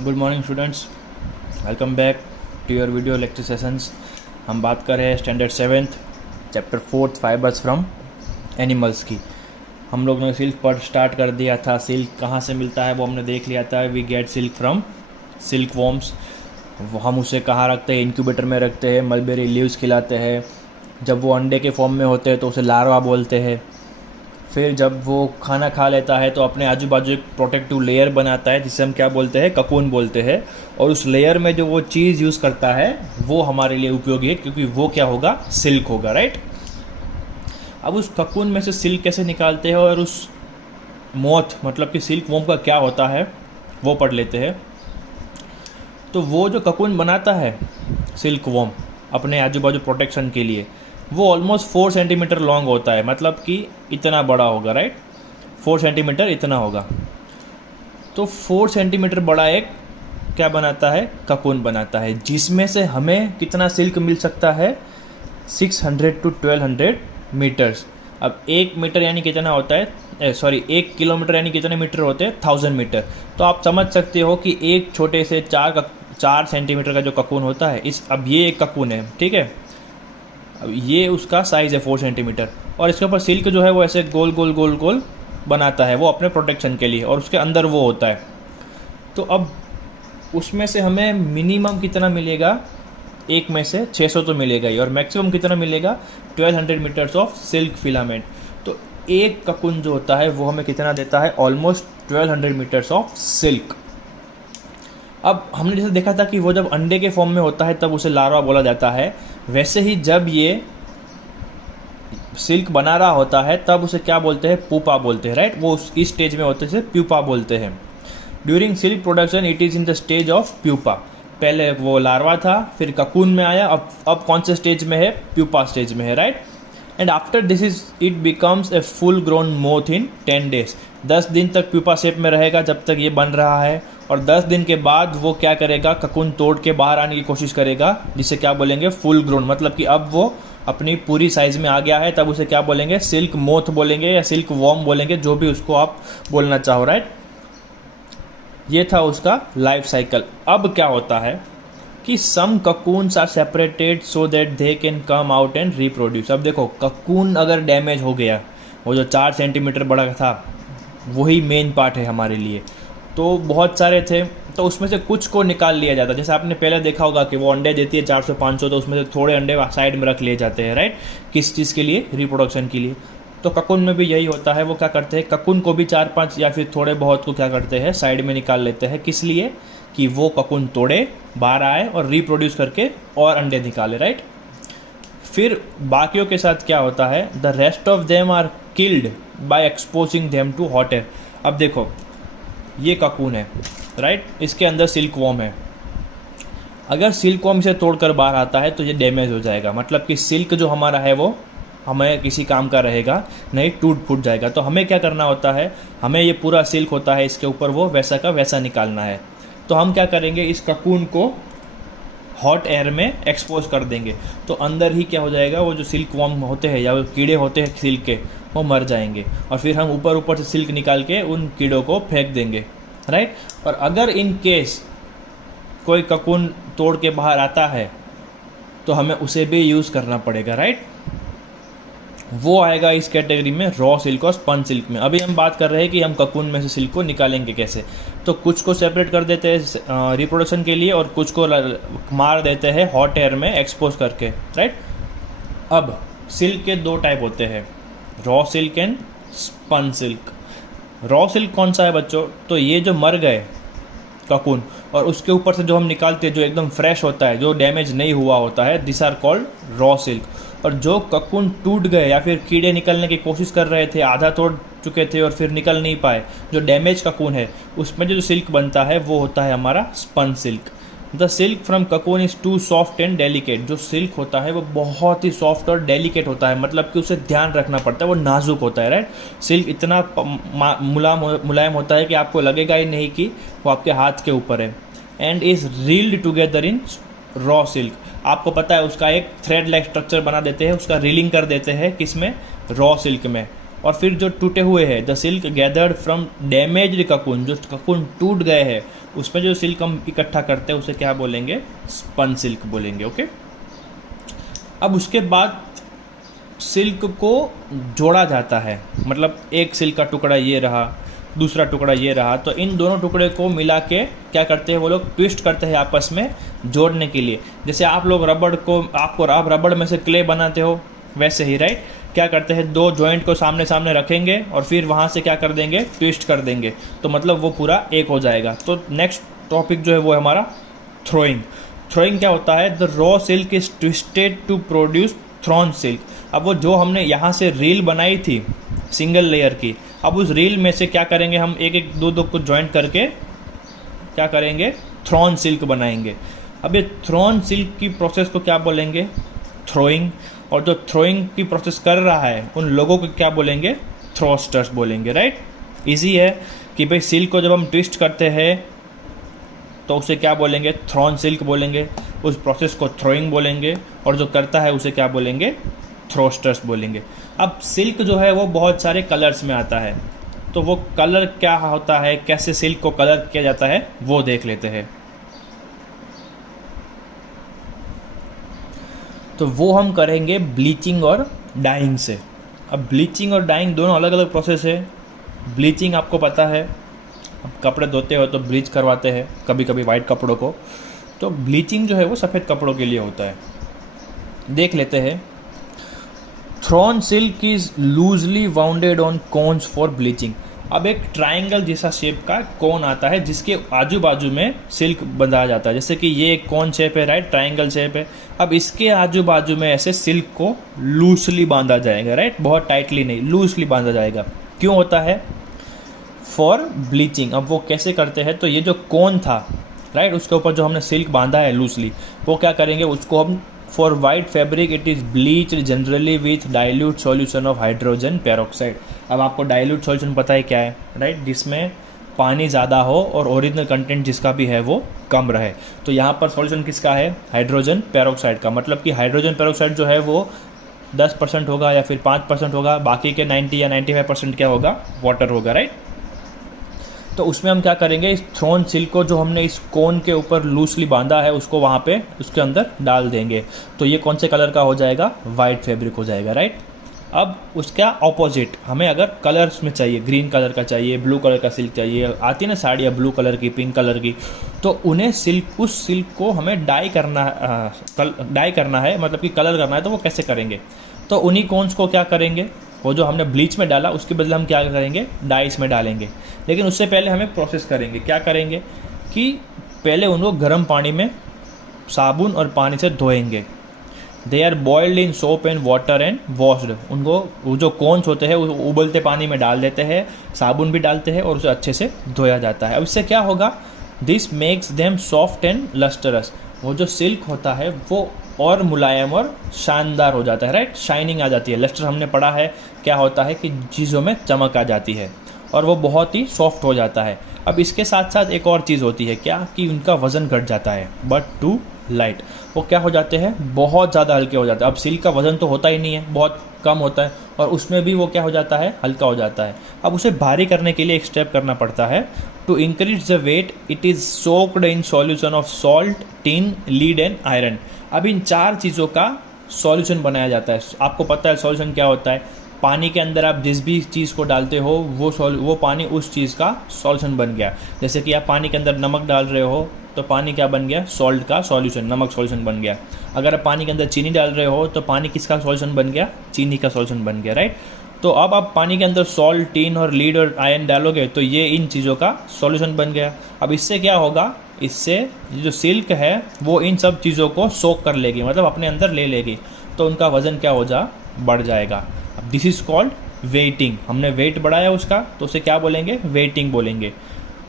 Good morning students, welcome back to your video lecture sessions. हम बात कर रहे हैं standard 7th chapter 4 fibres from animals की। हम लोग ने सिल्क पर स्टार्ट कर दिया था। सिल्क कहाँ से मिलता है वो हमने देख लिया था। We get silk from silk worms. हम उसे कहाँ रखते हैं? इंक्यूबेटर में रखते हैं, मलबेरी लीव्स खिलाते हैं। जब वो अंडे के फॉर्म में होते हैं तो उसे लार्वा बोलते हैं। फिर जब वो खाना खा लेता है तो अपने आजू बाजू एक प्रोटेक्टिव लेयर बनाता है जिसे हम क्या बोलते हैं? ककून बोलते हैं। और उस लेयर में जो वो चीज़ यूज़ करता है वो हमारे लिए उपयोगी है, क्योंकि वो क्या होगा? सिल्क होगा, राइट। अब उस ककून में से सिल्क कैसे निकालते हैं और उस मोथ मतलब कि सिल्क वॉर्म का क्या होता है वो पढ़ लेते हैं। तो वो जो ककून बनाता है सिल्क वॉर्म अपने आजू बाजू प्रोटेक्शन के लिए, वो ऑलमोस्ट 4 सेंटीमीटर लॉन्ग होता है, मतलब कि इतना बड़ा होगा, राइट। 4 सेंटीमीटर इतना होगा। तो 4 सेंटीमीटर बड़ा एक क्या बनाता है? ककून बनाता है, जिसमें से हमें कितना सिल्क मिल सकता है? 600 to 1200 मीटर्स। अब 1 मीटर यानी कितना होता है? 1 किलोमीटर यानी कितने मीटर होते हैं? 1000 मीटर। तो आप समझ सकते हो कि एक छोटे से 4 सेंटीमीटर का जो ककून होता है, अब ये एक ककून है, ठीक है। अब ये उसका साइज़ है 4 सेंटीमीटर, और इसके ऊपर सिल्क जो है वो ऐसे गोल गोल गोल गोल बनाता है, वो अपने प्रोटेक्शन के लिए, और उसके अंदर वो होता है। तो अब उसमें से हमें मिनिमम कितना मिलेगा? एक में से 600 तो मिलेगा ही, और मैक्सिमम कितना मिलेगा? 1200 मीटर्स ऑफ सिल्क फिलामेंट। तो एक ककून जो होता है वो हमें कितना देता है? Almost 1200 metres of silk. अब हमने जैसे देखा था कि वो जब अंडे के फॉर्म में होता है तब उसे लार्वा बोला जाता है, वैसे ही जब ये सिल्क बना रहा होता है तब उसे क्या बोलते हैं? पुपा बोलते हैं, राइट। वो इस स्टेज में होते हैं, प्यूपा बोलते हैं। During silk production it is in the stage of pupa. पहले वो लार्वा था, फिर ककून में आया, अब कौन से स्टेज में है? प्यूपा स्टेज में है, right. And after this is it becomes a full grown moth in 10 days। 10 दिन तक प्यूपा शेप में रहेगा जब तक ये बन रहा है, और 10 दिन के बाद वो क्या करेगा? ककून तोड़ के बाहर आने की कोशिश करेगा, जिसे क्या बोलेंगे? Full grown. मतलब कि अब वो अपनी पूरी साइज़ में आ गया है, तब उसे क्या बोलेंगे? सिल्क मोथ बोलेंगे या सिल्क वॉर्म बोलेंगे, जो भी उसको आप बोलना चाहो, राइट। ये था उसका लाइफ साइकिल। अब क्या होता है कि some cocoons are separated so that they can come out and reproduce. अब देखो, ककून अगर डैमेज हो गया, वो जो 4 सेंटीमीटर बड़ा था वही मेन पार्ट है हमारे लिए, तो बहुत सारे थे, तो उसमें से कुछ को निकाल लिया जाता है। जैसे आपने पहले देखा होगा कि वो अंडे देती है 400-500, तो उसमें से थोड़े अंडे साइड में रख लिए जाते हैं, राइट। किस चीज़ के लिए? रिप्रोडक्शन के लिए। तो ककून में भी यही होता है। वो क्या करते हैं? ककून को भी 4-5 या फिर थोड़े बहुत को क्या करते हैं? साइड में निकाल लेते हैं। किस लिए? कि वो ककून तोड़े, बाहर आए और रिप्रोड्यूस करके और अंडे निकाले, राइट। फिर बाकियों के साथ क्या होता है? The rest of them are killed by exposing them to hot air. अब देखो, ये ककून है, राइट। इसके अंदर सिल्क वॉर्म है। अगर सिल्क वॉर्म इसे तोड़कर बाहर आता है तो ये डैमेज हो जाएगा, मतलब कि सिल्क जो हमारा है वो हमें किसी काम का रहेगा नहीं, टूट फूट जाएगा। तो हमें क्या करना होता है? हमें ये पूरा सिल्क होता है, इसके ऊपर वो वैसा का वैसा निकालना है। तो हम क्या करेंगे? इस ककून को हॉट एयर में एक्सपोज कर देंगे, तो अंदर ही क्या हो जाएगा? वो जो सिल्क वॉर्म होते हैं या वो कीड़े होते हैं सिल्क के, वो मर जाएंगे, और फिर हम ऊपर से सिल्क निकाल के उन कीड़ों को फेंक देंगे, राइट। और अगर इन केस कोई ककून तोड़ के बाहर आता है तो हमें उसे भी यूज़ करना पड़ेगा, राइट। वो आएगा इस कैटेगरी में रॉ सिल्क और स्पन सिल्क में। अभी हम बात कर रहे हैं कि हम ककून में से सिल्क को निकालेंगे कैसे। तो कुछ को सेपरेट कर देते हैं रिप्रोडक्शन के लिए, और कुछ को मार देते हैं हॉट एयर में एक्सपोज करके, राइट। अब सिल्क के 2 टाइप होते हैं, raw silk and spun silk. Raw silk कौन सा है बच्चों? तो ये जो मर गए ककून और उसके ऊपर से जो हम निकालते हैं, जो एकदम फ्रेश होता है, जो डैमेज नहीं हुआ होता है, this are called raw silk. और जो ककून टूट गए या फिर कीड़े निकलने की कोशिश कर रहे थे, आधा तोड़ चुके थे और फिर निकल नहीं पाए, जो डैमेज ककून है, उसमें जो सिल्क बनता है वो होता है हमारा spun silk. The silk from cocoon is too soft and delicate. जो सिल्क होता है वो बहुत ही सॉफ्ट और डेलिकेट होता है, मतलब कि उसे ध्यान रखना पड़ता है, वो नाजुक होता है, राइट। सिल्क इतना मुलायम होता है कि आपको लगेगा ही नहीं कि वो आपके हाथ के ऊपर है। And is reeled together in raw silk. आपको पता है उसका एक थ्रेड लाइक स्ट्रक्चर बना देते हैं, उसका रीलिंग कर देते हैं, किसमें? रॉ सिल्क में। और फिर जो टूटे हुए हैं, the silk gathered from damaged cocoon, जो ककून टूट गए हैं उसमें जो सिल्क हम इकट्ठा करते हैं उसे क्या बोलेंगे, स्पन सिल्क बोलेंगे। ओके, अब उसके बाद सिल्क को जोड़ा जाता है, मतलब एक सिल्क का टुकड़ा ये रहा, दूसरा टुकड़ा ये रहा, तो इन दोनों टुकड़े को मिला के क्या करते हैं वो लोग, ट्विस्ट करते हैं आपस में जोड़ने के लिए। जैसे आप लोग रबड़ को, आप रबड़ में से क्ले बनाते हो वैसे ही, राइट, क्या करते हैं, दो जॉइंट को सामने सामने रखेंगे और फिर वहाँ से क्या कर देंगे, ट्विस्ट कर देंगे, तो मतलब वो पूरा एक हो जाएगा। तो नेक्स्ट टॉपिक जो है वो है हमारा थ्रोइंग। थ्रोइंग क्या होता है, the raw silk is twisted to produce thrown silk. अब वो जो हमने यहाँ से रील बनाई थी सिंगल लेयर की, अब उस रील में से क्या करेंगे हम, एक एक दो दो को ज्वाइंट करके क्या करेंगे, थ्रॉन सिल्क बनाएंगे। अब ये थ्रॉन सिल्क की प्रोसेस को क्या बोलेंगे, थ्रोइंग। और जो थ्रोइंग की प्रोसेस कर रहा है उन लोगों को क्या बोलेंगे, थ्रोस्टर्स बोलेंगे, राइट। इजी है कि भाई सिल्क को जब हम ट्विस्ट करते हैं तो उसे क्या बोलेंगे, थ्रॉन सिल्क बोलेंगे, उस प्रोसेस को थ्रोइंग बोलेंगे, और जो करता है उसे क्या बोलेंगे, थ्रोस्टर्स बोलेंगे। अब सिल्क जो है वो बहुत सारे कलर्स में आता है, तो वो कलर क्या होता है, कैसे सिल्क को कलर किया जाता है वो देख लेते हैं। तो वो हम करेंगे ब्लीचिंग और डाइंग से। अब ब्लीचिंग और डाइंग दोनों अलग अलग प्रोसेस है। ब्लीचिंग आपको पता है, अब कपड़े धोते हो तो ब्लीच करवाते हैं कभी कभी वाइट कपड़ों को, तो ब्लीचिंग जो है वो सफ़ेद कपड़ों के लिए होता है। देख लेते हैं। Thrown silk is loosely wounded on cones for bleaching. अब एक ट्राइंगल जैसा शेप का कोन आता है जिसके आजू बाजू में सिल्क बंधा जाता है, जैसे कि ये एक कोन शेप है, राइट, ट्राइंगल शेप है। अब इसके आजू बाजू में ऐसे सिल्क को लूजली बांधा जाएगा, राइट, बहुत टाइटली नहीं, लूजली बांधा जाएगा। क्यों होता है, फॉर ब्लीचिंग। अब वो कैसे करते हैं, तो ये जो कोन था, राइट, उसके ऊपर जो हमने सिल्क बांधा है लूजली, वो क्या करेंगे, उसको हम for white fabric it is bleached generally with dilute solution of hydrogen peroxide. अब आपको डाइल्यूट सॉल्यूशन पता है क्या है, राइट, जिसमें पानी ज़्यादा हो और ओरिजिनल कंटेंट जिसका भी है वो कम रहे। तो यहाँ पर सॉल्यूशन किसका है, हाइड्रोजन पेरोक्साइड का। मतलब कि हाइड्रोजन पेरोक्साइड जो है वो 10% होगा या फिर 5% होगा, बाकी के 90 या 95% क्या होगा, वाटर होगा, राइट। तो उसमें हम क्या करेंगे, इस थ्रोन सिल्क को जो हमने इस कोन के ऊपर लूजली बांधा है उसको वहाँ पे उसके अंदर डाल देंगे, तो ये कौन से कलर का हो जाएगा, वाइट फैब्रिक हो जाएगा, राइट। अब उसका ऑपोजिट हमें अगर कलर्स में चाहिए, ग्रीन कलर का चाहिए, ब्लू कलर का सिल्क चाहिए, आती है ना साड़ियाँ ब्लू कलर की, पिंक कलर की, तो उन्हें सिल्क, उस सिल्क को हमें डाई करना है, मतलब कि कलर करना है, तो वो कैसे करेंगे, तो उन्हीं कोन्स को क्या करेंगे, वो जो हमने ब्लीच में डाला उसके बदले हम क्या करेंगे, डाइस में डालेंगे। लेकिन उससे पहले हमें प्रोसेस करेंगे, क्या करेंगे कि पहले उनको गर्म पानी में साबुन और पानी से धोएंगे। They are boiled in soap and water and washed. उनको वो जो कोन्स होते हैं वो उबलते पानी में डाल देते हैं, साबुन भी डालते हैं और उसे अच्छे से धोया जाता है। अब इससे क्या होगा, this makes them soft and lustrous. वो जो सिल्क होता है वो और मुलायम और शानदार हो जाता है, राइट, शाइनिंग आ जाती है। लस्टर हमने पढ़ा है क्या होता है कि चीज़ों में चमक आ जाती है और वो बहुत ही सॉफ्ट हो जाता है। अब इसके साथ साथ एक और चीज़ होती है क्या, कि उनका वज़न घट जाता है, बट टू लाइट। वो क्या हो जाते हैं, बहुत ज़्यादा हल्के हो जाते हैं। अब सिल्क का वज़न तो होता ही नहीं है, बहुत कम होता है, और उसमें भी वो क्या हो जाता है, हल्का हो जाता है। अब उसे भारी करने के लिए एक स्टेप करना पड़ता है। To increase the weight it is soaked in solution of salt, tin, lead and iron. अब इन चार चीज़ों का सॉल्यूशन बनाया जाता है। आपको पता है सॉल्यूशन क्या होता है, पानी के अंदर आप जिस भी चीज़ को डालते हो वो पानी उस चीज़ का सॉल्यूशन बन गया। जैसे कि आप पानी के अंदर नमक डाल रहे हो तो पानी क्या बन गया, सॉल्ट का सॉल्यूशन, नमक सॉल्यूशन बन गया। अगर आप पानी के अंदर चीनी डाल रहे हो तो पानी किसका सॉल्यूशन बन गया, चीनी का सॉल्यूशन बन गया, राइट। तो अब आप पानी के अंदर सॉल्ट, टिन और लीड और आयरन डालोगे तो ये इन चीज़ों का सॉल्यूशन बन गया। अब इससे क्या होगा, इससे जो सिल्क है वो इन सब चीज़ों को सोक कर लेगी, मतलब अपने अंदर ले लेगी, तो उनका वज़न क्या हो बढ़ जाएगा। अब दिस इज़ कॉल्ड वेटिंग। हमने वेट बढ़ाया उसका तो उसे क्या बोलेंगे, वेटिंग बोलेंगे।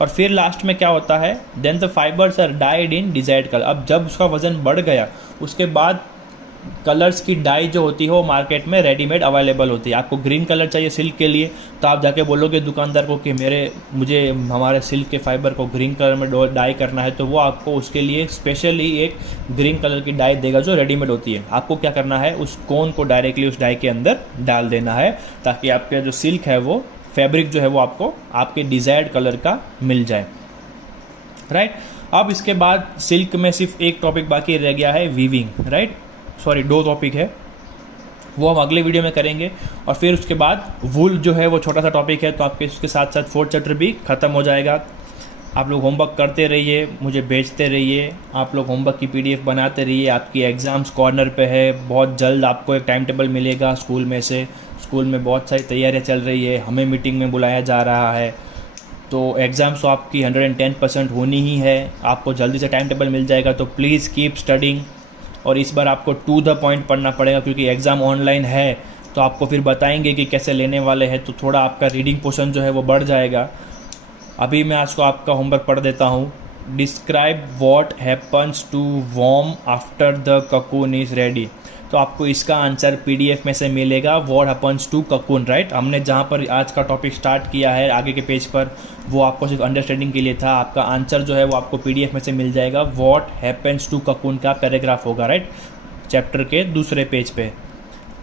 और फिर लास्ट में क्या होता है, then the fibres are dyed in desired colour. अब जब उसका वज़न बढ़ गया उसके बाद कलर्स की डाई जो होती है वो मार्केट में रेडीमेड अवेलेबल होती है। आपको ग्रीन कलर चाहिए सिल्क के लिए तो आप जाके बोलोगे दुकानदार को कि मुझे हमारे सिल्क के फाइबर को ग्रीन कलर में डाई करना है, तो वो आपको उसके लिए स्पेशली एक ग्रीन कलर की डाई देगा जो रेडीमेड होती है। आपको क्या करना है, उस कोन को डायरेक्टली उस डाई के अंदर डाल देना है ताकि आपका जो सिल्क है वो फैब्रिक जो है वो आपको आपके डिज़ायर्ड कलर का मिल जाए, राइट। अब इसके बाद सिल्क में सिर्फ एक टॉपिक बाकी रह गया है, वीविंग, राइट। सॉरी, 2 टॉपिक है, वो हम अगले वीडियो में करेंगे। और फिर उसके बाद वूल जो है वो छोटा सा टॉपिक है, तो आपके उसके साथ साथ 4th चैप्टर भी ख़त्म हो जाएगा। आप लोग होमवर्क करते रहिए, मुझे भेजते रहिए, आप लोग होमवर्क की PDF बनाते रहिए। आपकी एग्ज़ाम्स कॉर्नर पे है, बहुत जल्द आपको एक टाइम टेबल मिलेगा स्कूल में से। स्कूल में बहुत सारी तैयारियां चल रही है, हमें मीटिंग में बुलाया जा रहा है, तो एग्ज़ाम्स तो आपकी 110% होनी ही है। आपको जल्दी से टाइम टेबल मिल जाएगा, तो प्लीज़ कीप स्टडिंग। और इस बार आपको टू द पॉइंट पढ़ना पड़ेगा क्योंकि एग्ज़ाम ऑनलाइन है, तो आपको फिर बताएंगे कि कैसे लेने वाले हैं, तो थोड़ा आपका रीडिंग पोर्शन जो है वो बढ़ जाएगा। अभी मैं आज को आपका होमवर्क पढ़ देता हूँ। Describe what happens to worm after the cocoon is ready. तो आपको इसका आंसर PDF में से मिलेगा, what happens to cocoon, right. हमने जहाँ पर आज का टॉपिक स्टार्ट किया है आगे के पेज पर, वो आपको सिर्फ अंडरस्टैंडिंग के लिए था। आपका आंसर जो है वो आपको PDF में से मिल जाएगा, वॉट हैपन्स टू ककून का पैराग्राफ होगा, राइट, चैप्टर के दूसरे पेज पे।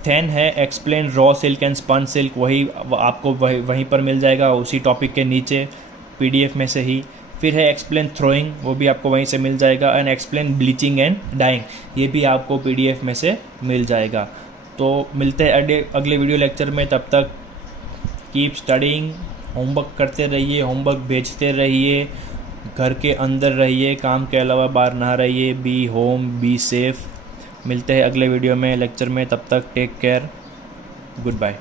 थेन है explain raw silk and spun silk, वही आपको वहीं पर मिल जाएगा उसी टॉपिक के नीचे PDF में से ही। फिर है एक्सप्लेन थ्रोइंग, वो भी आपको वहीं से मिल जाएगा। And explain bleaching and dyeing, ये भी आपको PDF में से मिल जाएगा। तो मिलते हैं अगले वीडियो लेक्चर में, तब तक कीप स्टडिंग, होमवर्क करते रहिए, होमवर्क भेजते रहिए, घर के अंदर रहिए, काम के अलावा बाहर ना रहिए, बी होम, बी सेफ। मिलते हैं अगले वीडियो में लेक्चर में, तब तक टेक केयर, गुड बाय।